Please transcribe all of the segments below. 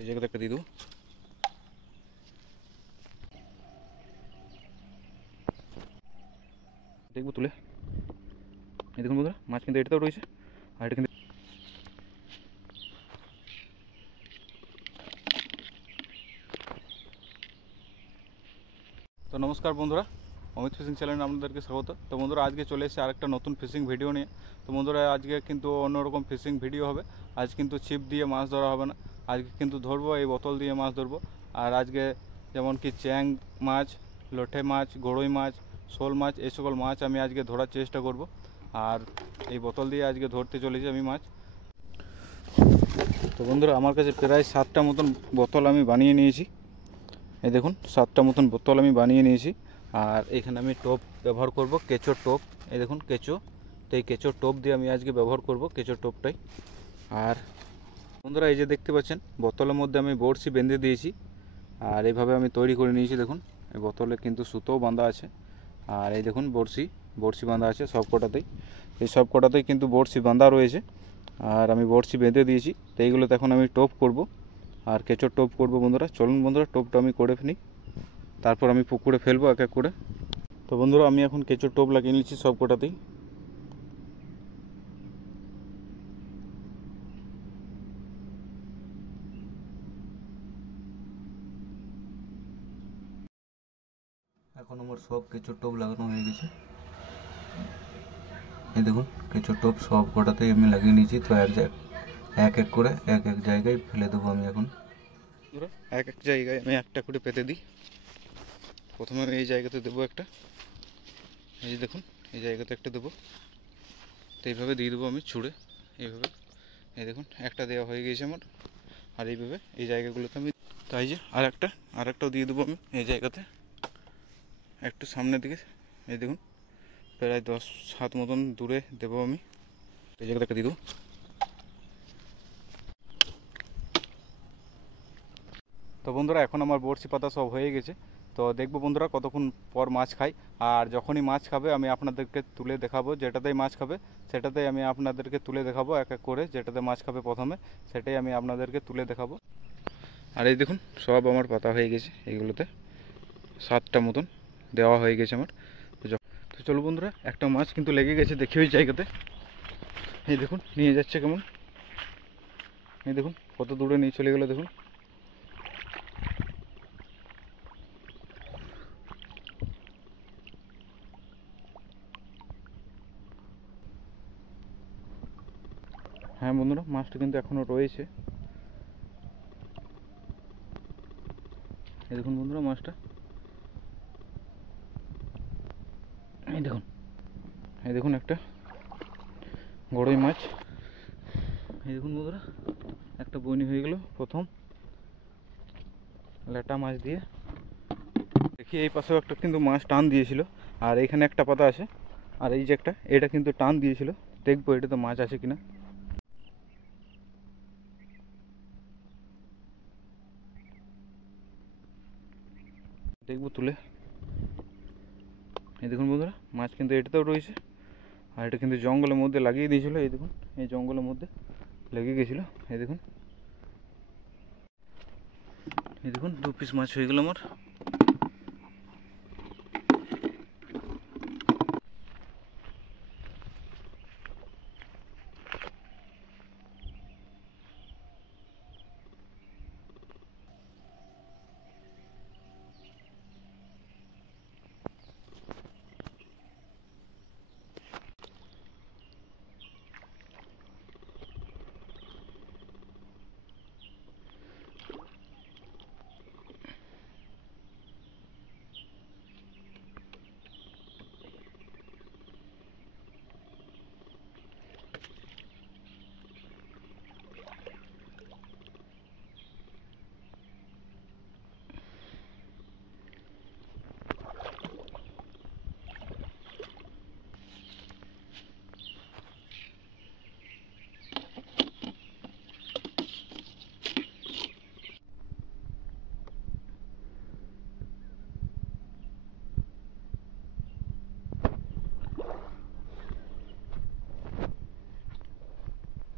এই জায়গাতে একটা দিয়ে দেবো। দেখবো তুলে। এই দেখুন বন্ধুরা, মাছ কিন্তু এটাতেও রয়েছে, আর এটা কিন্তু তো নমস্কার বন্ধুরা, অমিত ফিশিং চ্যানেলে আপনাদেরকে স্বাগত। তো বন্ধুরা, আজকে চলে এসেছে আরেকটা নতুন ফিশিং ভিডিও নিয়ে। তো বন্ধুরা, আজকে কিন্তু অন্যরকম ফিশিং ভিডিও হবে। আজ কিন্তু ছিপ দিয়ে মাছ ধরা হবে না, আজকে কিন্তু ধরবো এই বোতল দিয়ে মাছ ধরবো। আর আজকে যেমন কি চ্যাং মাছ, লোটে মাছ, গড়ই মাছ, শোল মাছ, এই সকল মাছ আমি আজকে ধরার চেষ্টা করব। আর এই বোতল দিয়ে আজকে ধরতে চলেছি আমি মাছ। তো বন্ধুরা, আমার কাছে প্রায় 7টা মতন বোতল আমি বানিয়ে নিয়েছি। এই দেখুন, 7টা মতন বোতল আমি বানিয়ে নিয়েছি। আর এখানে আমি টোপ ব্যবহার করব, কেঁচোর টোপ। এই দেখুন কেঁচো, তো এই কেঁচোর টোপ দিয়ে আমি আজকে ব্যবহার করব, কেঁচোর টোপটাই। আর বন্ধুরা, এই যে দেখতে পাচ্ছেন বোতলের মধ্যে আমি বড়শি বেঁধে দিয়েছি। আর এইভাবে আমি তৈরি করে নিয়েছি। দেখুন, এই বোতলে কিন্তু সুতোও বাঁধা আছে। আর এই দেখুন বড়শি বাঁধা আছে সব কটাতেই। এই সব কটাতেই কিন্তু বড়শি বাঁধা রয়েছে। আর আমি বড়শি বেঁধে দিয়েছি। তো এইগুলোতে এখন আমি টোপ করব, আর কেঁচোর টোপ করব। বন্ধুরা চলুন বন্ধুরা, টোপটা আমি করে ফেলি, তারপর আমি পুকুরে ফেলবো এক এক করে। তো বন্ধুরা, আমি এখন কেঁচোর টোপ লাগিয়ে নিচ্ছি সব কটাতেই। এখন আমার সব কেঁচোর টোপ লাগানো হয়ে গেছে। এই দেখুন, কেঁচোর টোপ সব কটাতেই আমি লাগিয়ে নিয়েছি। তো এক এক করে এক এক জায়গায় ফেলে দেবো আমি এখন। এক এক জায়গায় আমি একটা করে পেতে দিই। প্রথমে আমি এই জায়গাতে দেবো একটা, এই যে দেখুন এই জায়গাতে একটা দেবো। তো এইভাবে দিয়ে দেবো আমি ছুঁড়ে, এইভাবে। এই দেখুন একটা দেওয়া হয়ে গেছে আমার। আর এইভাবে এই জায়গাগুলোতে আমি, তাই যে আরেকটাও দিয়ে দেবো আমি এই জায়গাতে, একটু সামনের দিকে। এই দেখুন প্রায় 10 হাত মতন দূরে দেবো আমি, এই জায়গাতে একটা দিয়ে দেবো। তো বন্ধুরা, এখন আমার বড়শি পাতা সব হয়ে গেছে। তো দেখবো বন্ধুরা কতক্ষণ পর মাছ খাই। আর যখনই মাছ খাবে আমি আপনাদেরকে তুলে দেখাবো, যেটাতেই মাছ খাবে সেটাতেই আমি আপনাদেরকে তুলে দেখাবো এক এক করে। যেটাতে মাছ খাবে প্রথমে সেটাই আমি আপনাদেরকে তুলে দেখাবো। আর এই দেখুন সব আমার পাতা হয়ে গেছে, এইগুলোতে 7টা মতন দেওয়া হয়ে গেছে আমার। তো চলো বন্ধুরা, একটা মাছ কিন্তু লেগে গেছে, দেখি ওই জায়গাতে। এই দেখুন নিয়ে যাচ্ছে কেমন, এই দেখুন কত দূরে নিয়ে চলে গেলো দেখুন। হ্যাঁ বন্ধুরা, মাছটা কিন্তু এখনও রয়েছে। এই দেখুন বন্ধুরা মাছটা, এই দেখুন, এই দেখুন একটা গড়ই মাছ। এই দেখুন বন্ধুরা, একটা বইনি হয়ে গেল প্রথম লেটা মাছ দিয়ে। দেখি এই পাশেও একটা কিন্তু মাছ টান দিয়েছিল, আর এইখানে একটা পাতা আছে, আর এই যে একটা, এটা কিন্তু টান দিয়েছিল। দেখবো এটাতে মাছ আছে কিনা। দেখবো তুলে। এই দেখুন বন্ধুরা, মাছ কিন্তু এটাতেও রয়েছে। আর এটা কিন্তু জঙ্গলের মধ্যে লাগিয়ে দিয়েছিল। এই দেখুন এই জঙ্গলের মধ্যে লেগে গেছিলো। এই দেখুন, এই দেখুন 2 পিস মাছ হয়ে গেল আমার।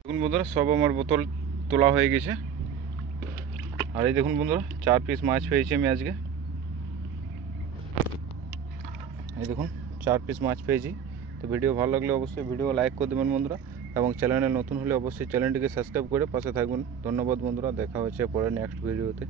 দেখুন বন্ধুরা, সব আমার বোতল তোলা হয়ে গেছে। আর এই দেখুন বন্ধুরা 4 পিস মাছ পেয়েছি আমি আজকে। এই দেখুন 4 পিস মাছ পেয়েছি। তো ভিডিও ভালো লাগলে অবশ্যই ভিডিও লাইক করে দেবেন বন্ধুরা, এবং চ্যানেলে নতুন হলে অবশ্যই চ্যানেলটিকে সাবস্ক্রাইব করে পাশে থাকবেন। ধন্যবাদ বন্ধুরা, দেখা হচ্ছে পরে নেক্সট ভিডিওতে।